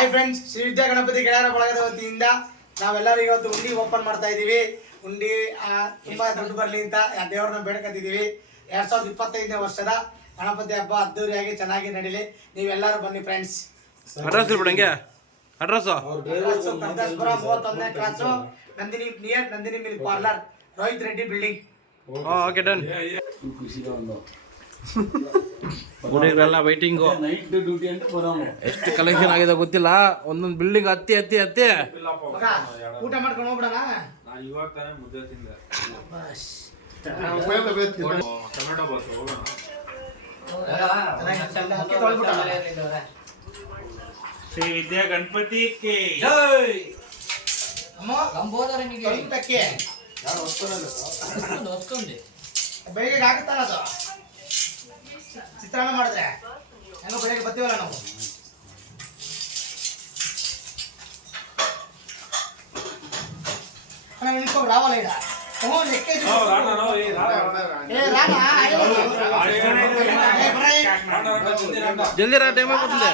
Hi friends, Shri Vidya Ganapati ಗೆಳೆಯರ ಬಳಗದ ವತಿಯಿಂದ ನಾವೆಲ್ಲರೂ ಇವತ್ತು ಉಂಡಿ ಓಪನ್ ಮಾಡ್ತಾ ಇದ್ದೀವಿ. ಉಂಡಿ ತುಂಬಾ ದುಡ್ಡು ಬರಲಿ ಅಂತ ದೇವ್ರನ್ನ ಬೇಡ್ಕೊತಿದ್ದೀವಿ. 2025ನೇ ವರ್ಷದ ಗಣಪತಿ ಹಬ್ಬ ಅದ್ದೂರಿಯಾಗಿ ಚೆನ್ನಾಗಿ ನಡೀಲಿ. ನೀವೆಲ್ಲರೂ ಬನ್ನಿ ಫ್ರೆಂಡ್ಸ್. ಅಡ್ರೆಸ್ ಬಿಡಂಗೆ ಅಡ್ರೆಸ್ 31ನೇ class, Nandini near Nandini milk parlour, Rohit Reddy building. Okay done. ಹುಡುಗರೆಲ್ಲ ವೈಟಿಂಗು. ಎಷ್ಟು ಕಲೆಕ್ಷನ್ ಆಗಿದೆ ಗೊತ್ತಿಲ್ಲ. ಒಂದೊಂದು ಬಿಲ್ಡಿಂಗ್ ಹತ್ತಿ ಊಟ ಮಾಡ್ಕೊಂಡು ಹೋಗ್ಬಿಡಣ. ಶ್ರೀ ವಿದ್ಯಾ ಗಣಪತಿ ಕೆ ಬೆಳಿಗ್ಗೆ ಆಗುತ್ತಲ್ಲ ಅದು ಚಿತ್ರಾನ್ನ ಮಾಡಿದ್ರೆ ಹೆಂಗ ಬೆಳಿಗ್ಗೆ ಬರ್ತೀವಲ್ಲ ನಾವು. ನಾವು ಇಳ್ಕೊ ರಾವಲ್ಲ ಈಗ ಜಲ್ದಿ ಟೈಮ್ ಆಗ್ಬಿಟ್ಟಿದೆ.